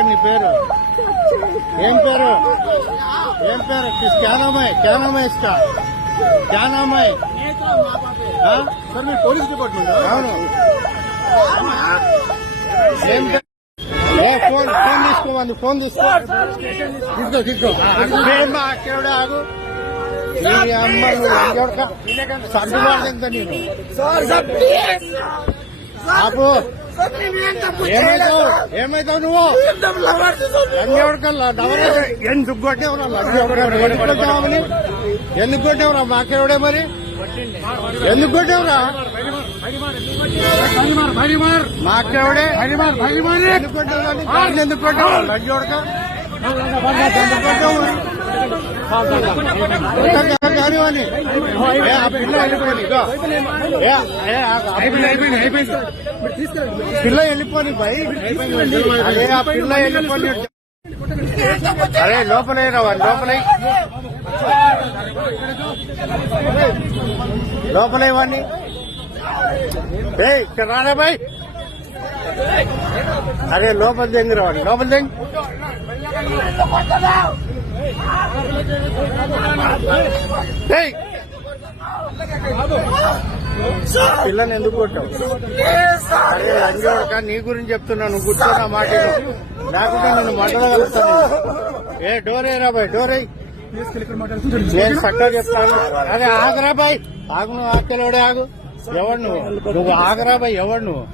ఏం పేరు क्या नाम है इसका क्या नाम है सर मैं పోలీస్ డిపార్ట్మెంట్ అవును ఫోన్ తీసుకో మాకేవిడ ఆగు నీ అమ్మ సందువాడు నేను ఆపు ఏమైతావు నువ్వు ఎందుకు కొట్టేవరా ఎందుకు కొట్టేవరా మాకేవడే మరి ఎందుకు కొట్టేవరా మాకేవడే ఎందుకు కొట్టేవరా ఎందుకు కొట్టావు లంజోడక కానివ్వని ఆ పిల్ల వెళ్ళిపోయి పిల్ల వెళ్ళిపోని భయ్ అదే ఆ పిల్ల వెళ్ళిపోని అరే లోపలే లోపలే వాడిని ఇక్కడ రారా బాయ్ అరే లోపల దెంగిరా వాడిని లోపల దెంగి పిల్లని ఎందుకు కొట్టావు అరే లంజోడక నీ గురించి చెప్తున్నాను కూర్చోనా మాట లేకుంటే నేను మాట్లాడగలుగుతాను డోర్ ఏరా బాయ్ డోర్ నేను చక్కగా చెప్తాను అదే ఆగరా బాయ్ ఆగు నువ్వు ఆకలివాడే ఆగు ఎవడు నువ్వు ఆగరా బాయ్ ఎవడు నువ్వు